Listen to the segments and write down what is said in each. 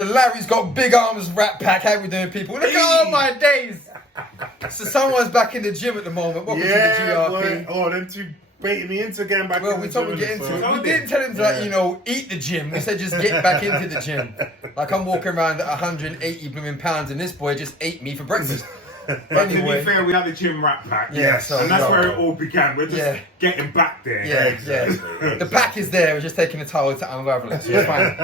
Larry's got big arms, Rat Pack. How we doing, people? Look at all my days. So someone's back in the gym at the moment. Welcome to the GRP. Boy. Oh, them two baiting me into getting back. Well, we told him to get into it. We didn't tell him to, eat the gym. We said just get back into the gym. Like I'm walking around at 180 blooming pounds, and this boy just ate me for breakfast. But to be fair, we had the gym Rat Pack. Yeah, so and that's where it all began. We're just getting back there. Yeah, exactly. The pack is there. We're just taking the towel to unravel it. So it's fine.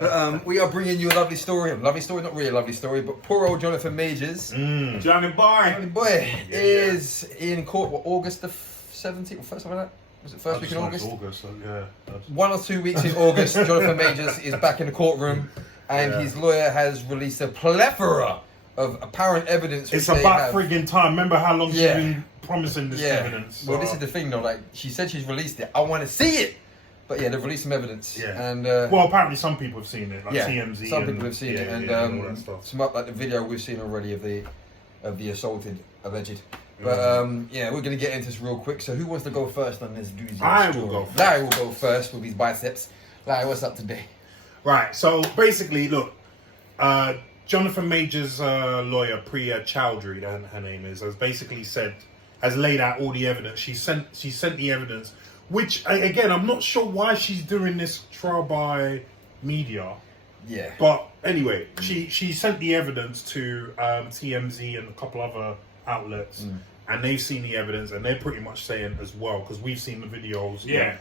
But, we are bringing you a lovely story. Not really a lovely story, but poor old Jonathan Majors. Johnny Boy is in court. What, August the 17th or first something like that? Was it first week in August? August, yeah. 1 or 2 weeks in August, Jonathan Majors is back in the courtroom, and his lawyer has released a plethora of apparent evidence. It's about frigging time. Remember how long she's been promising this evidence? Well, this is the thing though. Like, she said she's released it. I want to see it. But yeah, they've released some evidence. Yeah. And well, apparently some people have seen it, like TMZ. Some people have seen it, and all that stuff. some like the video we've seen already of the assaulted alleged. But we're gonna get into this real quick. So who wants to go first on this doozy? I will go first. Larry will go first with his biceps. Larry, what's up today? Right. So basically, look, Jonathan Major's lawyer, Priya Chowdhury, her name is, has laid out all the evidence. She sent the evidence, which again, I'm not sure why she's doing this trial by media. Yeah. But anyway, she sent the evidence to TMZ and a couple other outlets, and they've seen the evidence, and they're pretty much saying as well, because we've seen the videos. Yeah.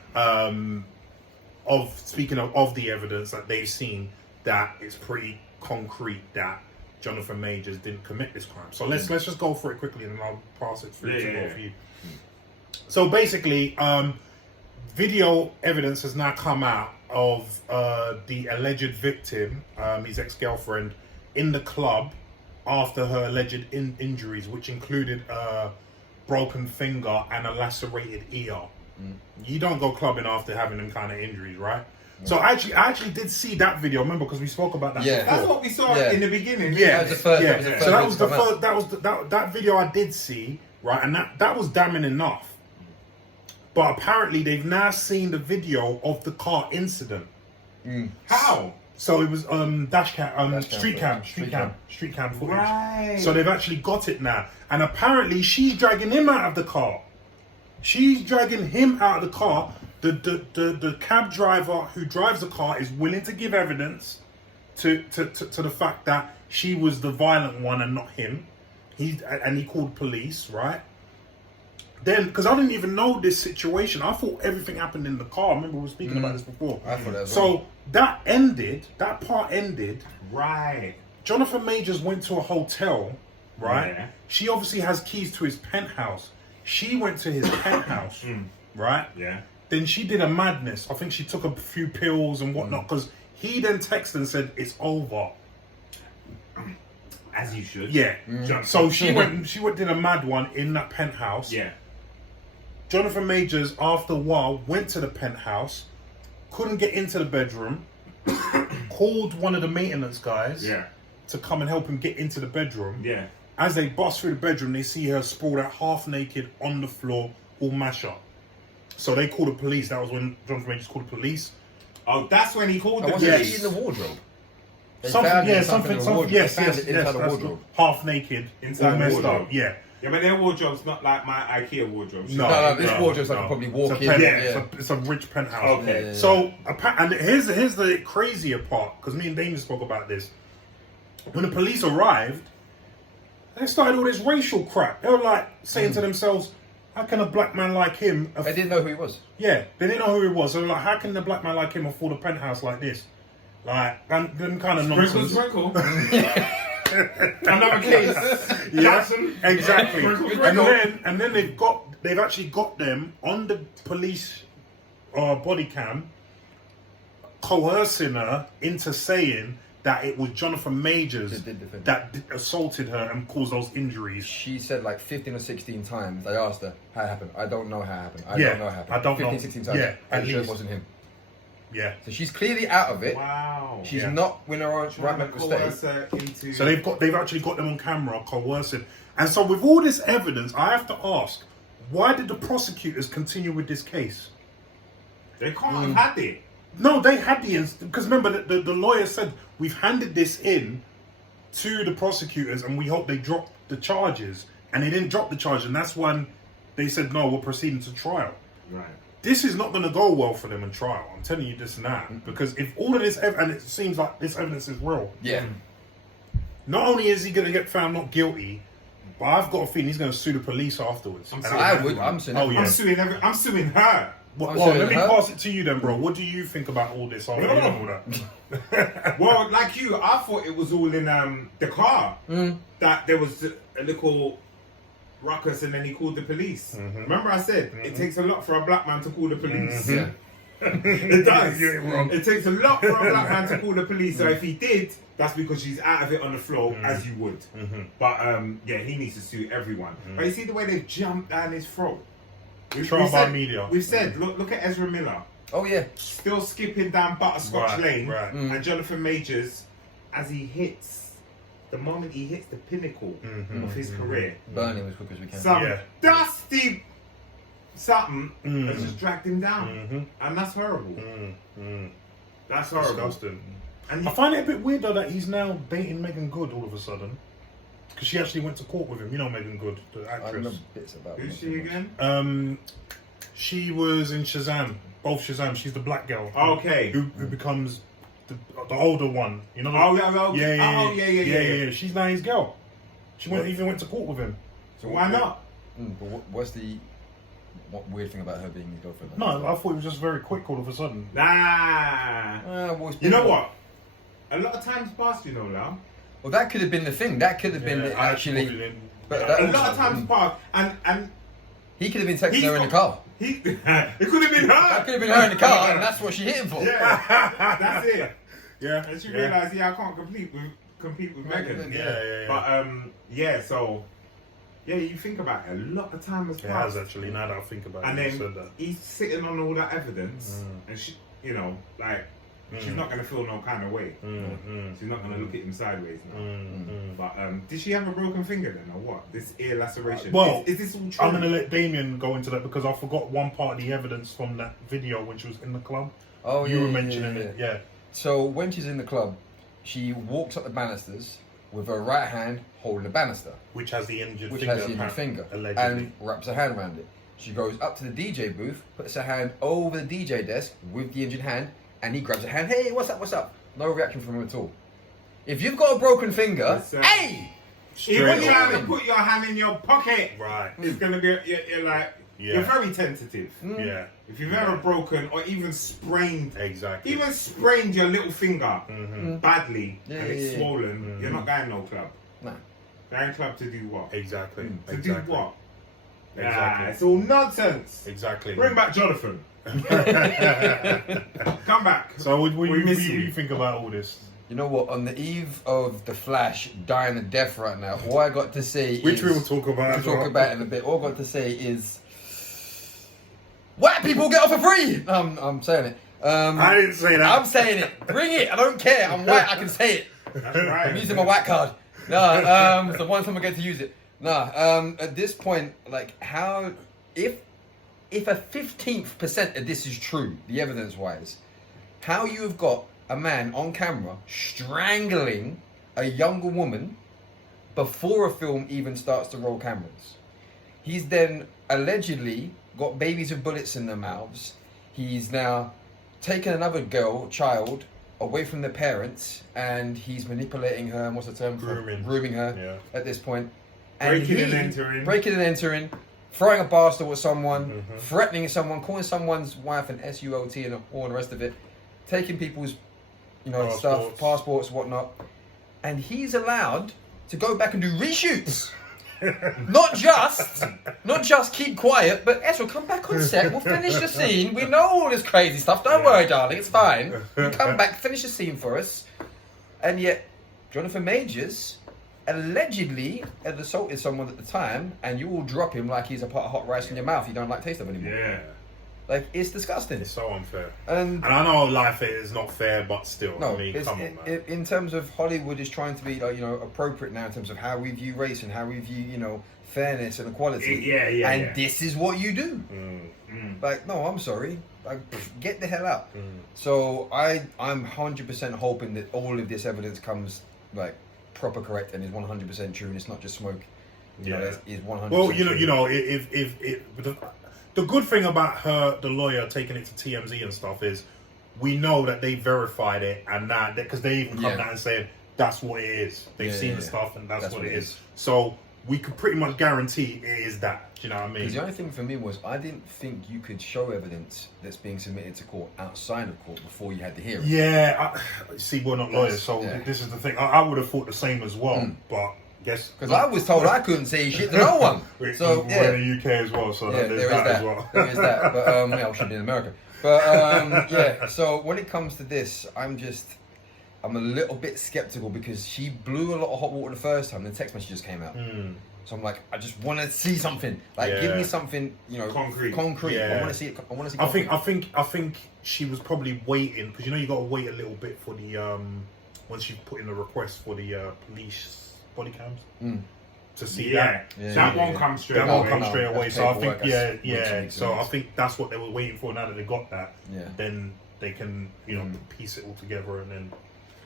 Of the evidence that they've seen, that it's pretty concrete that Jonathan Majors didn't commit this crime. So let's just go for it quickly, and then I'll pass it through to both of you. So basically, video evidence has now come out of the alleged victim, his ex-girlfriend, in the club after her alleged injuries, which included a broken finger and a lacerated ear. You don't go clubbing after having them kind of injuries, right? So I actually did see that video. Remember, because we spoke about that. Yeah, before. That's what we saw in the beginning. Yeah, that was the first. So that was the first. That video I did see, right, and that was damning enough. But apparently they've now seen the video of the car incident. How? So it was street cam footage. Right. So they've actually got it now, and apparently she's dragging him out of the car. The cab driver who drives the car is willing to give evidence to the fact that she was the violent one and not him. He called police, right? Then, because I didn't even know this situation, I thought everything happened in the car. I remember we were speaking about this before. I thought that as well. So that part ended. Right. Jonathan Majors went to a hotel, right? Yeah. She obviously has keys to his penthouse. She went to his penthouse, right? Yeah. Then she did a madness. I think she took a few pills and whatnot, because he then texted and said, "It's over." As you should. Yeah. So she did a mad one in that penthouse. Yeah. Jonathan Majors, after a while, went to the penthouse, couldn't get into the bedroom, called one of the maintenance guys to come and help him get into the bedroom. Yeah. As they bust through the bedroom, they see her sprawled out half naked on the floor, all mashed up. So they called the police. That was when Jonathan Majors called the police. Oh, that's when he called the police. Wasn't she in the wardrobe? Something. Yes. Wardrobe. Half naked, inside all messed wardrobe. up. Yeah. Yeah, but their wardrobe's not like my IKEA wardrobe. No, this wardrobe's like probably walk in. It's a rich penthouse. Okay. So, and here's the crazier part, because me and Damien spoke about this. When the police arrived, they started all this racial crap. They were like saying to themselves, how can a black man like him... They didn't know who he was. Yeah, they didn't know who he was. So they were like, how can a black man like him afford a penthouse like this? Like, them kind of nonsense. Sprinkle. Another case. Jackson. Exactly. And then they've actually got them on the police body cam, coercing her into saying that it was Jonathan Majors that assaulted her and caused those injuries. She said like 15 or 16 times. I asked her how it happened. I don't know how it happened. I don't know how it happened. I don't 15, know. 16 times. Yeah, I'm sure it wasn't him. Yeah. So she's clearly out of it. Wow. She's not in her right mental state. So they've actually got them on camera coercing. And so with all this evidence, I have to ask, why did the prosecutors continue with this case? They can't have had it. No, they had because remember the lawyer said we've handed this in to the prosecutors and we hope they drop the charges, and they didn't drop the charge, and that's when they said no, we're proceeding to trial. Right. This is not going to go well for them in trial. I'm telling you this now, because if all of this and it seems like this evidence is real. Yeah. Not only is he going to get found not guilty, but I've got a feeling he's going to sue the police afterwards. I'm suing I'm suing I'm suing her. Well, let me pass it to you then, bro. What do you think about all this? All that? Well, like you, I thought it was all in the car. That there was a little ruckus, and then he called the police. Remember, I said it takes a lot for a black man to call the police. Yeah. It does. It takes a lot for a black man to call the police. So if he did, that's because she's out of it on the floor, as you would. But yeah, he needs to sue everyone. But you see the way they jumped down his throat. We've said, look at Ezra Miller. Oh yeah. Still skipping down Butterscotch Lane, right. and Jonathan Majors, as he hits. The moment he hits the pinnacle of his career, Burning as quick as we can. some dusty something has just dragged him down, and that's horrible. That's horrible. Disgusting. And I find it a bit weird though that he's now dating Megan Good all of a sudden, because she actually went to court with him. You know Megan Good, the I remember actress. bits about who's it. she again? She was in Shazam, both Shazam. She's the black girl. Okay. Who becomes the older one? You know. Yeah. She's now his girl. She even went to court with him. So why not? But what's the weird thing about her being his girlfriend? No, I thought it was just very quick all of a sudden. Nah. You know what? A lot of times passed, you know, now. Well, that could have been the thing. That could have been actually. But A lot of times passed, and he could have been texting her in the car. it could have been her. That could have been her in the car, and that's what she hit him for. Yeah, that's it. Yeah. And she realised, I can't compete with Megan. Yeah. But so you think about it. A lot of time has It passed. has actually. Now that I think about it, And you then said that. he's sitting on all that evidence, and she, she's not gonna feel no kind of way. She's not gonna look at him sideways now. But did she have a broken finger then, or what? This ear laceration. Well, is this all true? I'm gonna let Damien go into that because I forgot one part of the evidence from that video when she was in the club. Oh, you were mentioning it. Yeah. So when she's in the club, she walks up the banisters with her right hand holding the banister, Which has the injured finger, allegedly. and wraps her hand around it. She goes up to the DJ booth, puts her hand over the DJ desk with the injured hand, and he grabs her hand. Hey, what's up? No reaction from him at all. If you've got a broken finger, hey! Even you have to put your hand in your pocket, Right. it's gonna be you're very tentative. Yeah. If you've ever broken or even sprained, Exactly. your little finger badly Yeah, and it's yeah. swollen, you're not going no club. Nah. Going club to do what? Exactly. To do what? Exactly. Nah, it's all nonsense. Exactly. Bring back Jonathan. Come back. So what do We miss you. you think about all this? You know what? On the eve of the Flash dying a death right now, all I got to say Which is... we will talk about. We'll talk about it in a bit. All I got to say is... White people get off for free! I'm saying it. I didn't say that. I'm saying it. Bring it. I don't care. I'm white. I can say it. That's right. I'm using my white card. No, it's the one time I get to use it. No, at this point, like, how... If a 15% of this is true, the evidence-wise, how you have got a man on camera strangling a younger woman before a film even starts to roll cameras. He's then allegedly got babies with bullets in their mouths. He's now taken another child, away from their parents, and he's manipulating her, and what's the term? Grooming her at this point. And breaking and entering, throwing a bastard with someone, threatening someone, calling someone's wife an SULT and all the rest of it, taking people's stuff, passports, whatnot, and he's allowed to go back and do reshoots. not just keep quiet, but Ezra, come back on set. We'll finish the scene. We know all this crazy stuff. Don't worry, darling. It's fine. You come back, finish the scene for us. And yet, Jonathan Majors allegedly had assaulted someone at the time, and you all drop him like he's a pot of hot rice in your mouth you don't like taste of anymore. Yeah. Like, it's disgusting. It's so unfair. And I know life is not fair, but still. no, I mean, come on, man. in terms of Hollywood is trying to be appropriate now in terms of how we view race and how we view fairness and equality. Yeah. And this is what you do. Like, no, I'm sorry. Like, get the hell out. So I'm 100% hoping that all of this evidence comes like proper correct and is 100% true, and it's not just smoke. You know, is 100%. Well, you true. know, if the good thing about the lawyer taking it to TMZ and stuff is we know that they verified it, and that because they even come down and said that's what it is. They've seen the stuff, and that's what it is. So we could pretty much guarantee it is that. Do you know what I mean? Because the only thing for me was I didn't think you could show evidence that's being submitted to court outside of court before you had the hearing. Yeah, see, we're not lawyers, so this is the thing. I would have thought the same as well, but guess because I was told I couldn't say shit to no one. So we're in the UK as well, so there is that as well. There is that, but yeah, we should be in America. But yeah, so when it comes to this, I'm a little bit skeptical because she blew a lot of hot water the first time. The text message just came out. So I'm like, I just want to see something. Like, give me something, you know, concrete. Yeah. I want to see it. I want to see. I think she was probably waiting because you know you got to wait a little bit for the once you put in the request for the police body cams to see that. That won't come straight away. That won't come straight away. So I think So I weeks. think that's what they were waiting for. Now that they got that, then they can piece it all together and then.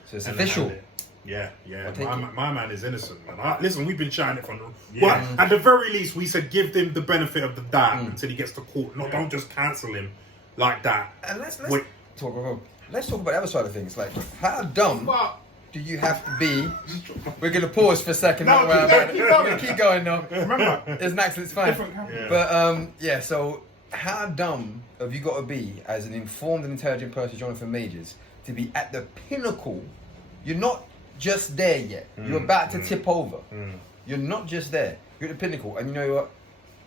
So it's official. Yeah. My My man is innocent, man. Listen, we've been shining from the. Well, at the very least, we said give him the benefit of the doubt until he gets to court. No, don't just cancel him like that. And let's talk about the other side of things. Like, how dumb do you have to be? We're gonna pause for a second. No, keep going. No, remember, it's an accident. It's fine. Yeah. But so how dumb have you got to be as an informed and intelligent person, Jonathan Majors, to be at the pinnacle? You're not just there yet. You're about to tip over. You're not just there. You're at the pinnacle, and you know what?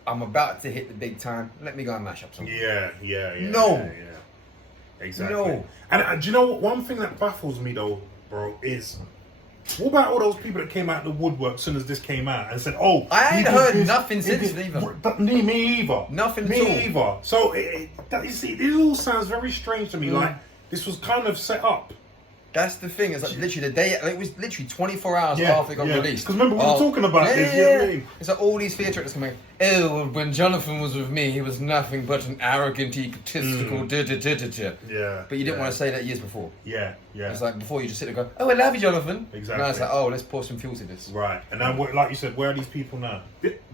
I'm about to hit the big time. Let me go and mash up something. Yeah. No. Yeah. Exactly. No. And do you know what? One thing that baffles me though, bro, is what about all those people that came out of the woodwork as soon as this came out and said, "Oh, I ain't heard nothing since either." Me either. Nothing. Me either. So you see, it all sounds very strange to me. Like this was kind of set up. That's the thing. It's like literally the day. Like, it was literally 24 hours after it got released. Because remember we were talking about this. You know what I mean? It's like all these theatre actors coming. Oh, when Jonathan was with me, he was nothing but an arrogant, egotistical. Yeah. But you didn't want to say that years before. Yeah. It's like before you just sit there and go, "Oh, I love you, Jonathan." Exactly. Now it's like, "Oh, let's pour some fuel to this." Right. And now, like you said, where are these people now?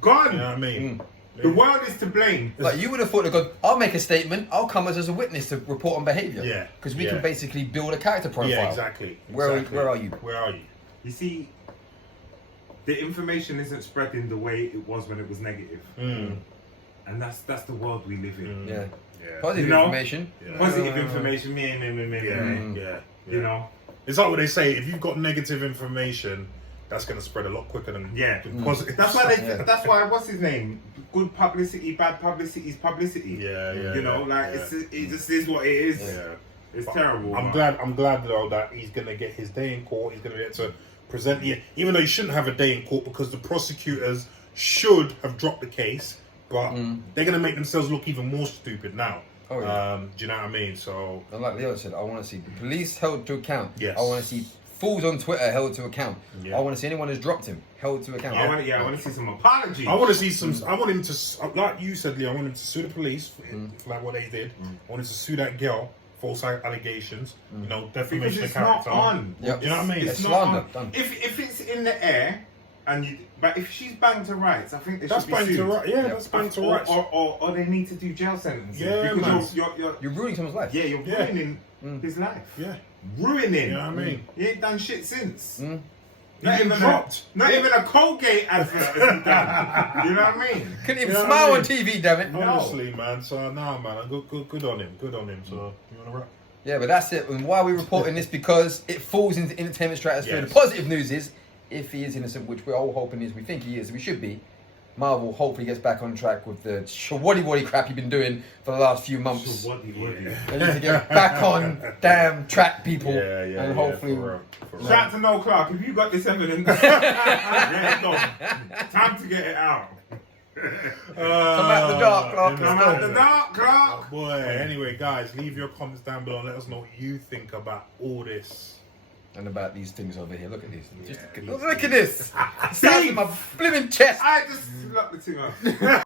Gone. You know what I mean? The world is to blame. Like you would have thought, they'd gone, I'll make a statement. I'll come as a witness to report on behaviour. Yeah. Because we can basically build a character profile. Yeah, exactly. Where are you? Where are you? You see, the information isn't spreading the way it was when it was negative. And that's the world we live in. Yeah. Yeah. Positive information. Yeah. Positive information. Me. You know. It's like what they say. If you've got negative information, that's going to spread a lot quicker than positive. That's why That's why. What's his name? Good publicity, bad publicity is publicity. Yeah. You know, it just is what it is. Yeah. It's terrible. I'm glad though that he's going to get his day in court. He's going to get to present it, even though he shouldn't have a day in court because the prosecutors should have dropped the case, but they're going to make themselves look even more stupid now. Oh, yeah. Do you know what I mean? So, and like Leo said, I want to see the police held to account. Yes. I want to see fools on Twitter held to account. Yeah. I want to see anyone who's dropped him held to account. I want to see some apologies. I want to see some. I want him to, like you said, Leo. I want him to sue the police for like what they did. I want him to sue that girl, false allegations. You know, defamation of character. It's not on. Yep. You know what I mean? It's slander. Done. If it's in the air, but if she's banged to rights, I think that's banged to rights. Yeah, that's banged to rights. Or they need to do jail sentences. Yeah, because man. You're ruining someone's life. Yeah, you're ruining his life. Yeah. Ruining. You know what I mean? He ain't done shit since. Not even dropped. Not even a Colgate advert has he done. You know what I mean? Couldn't even smile on TV, damn it. Honestly, man. So no, man. Good on him. Good on him. So you want to wrap? Yeah, but that's it. And why are we reporting this? Because it falls into the entertainment stratosphere. Yes. The positive news is, if he is innocent, which we're all hoping is, we think he is, we should be, Marvel hopefully gets back on track with the shawaddy crap you've been doing for the last few months. Shawaddy. They need to get back on damn track, people. And hopefully. Shout out to Noel Clark. If you got this evidence, let it go. Time to get it out. Come out the dark, Clark. Come out the dark, Clark. Oh, boy. Anyway, guys, leave your comments down below and let us know what you think about all this. And about these things over here. Look at these. Look at this. It starts with my blimmin' chest. I just locked the thing up.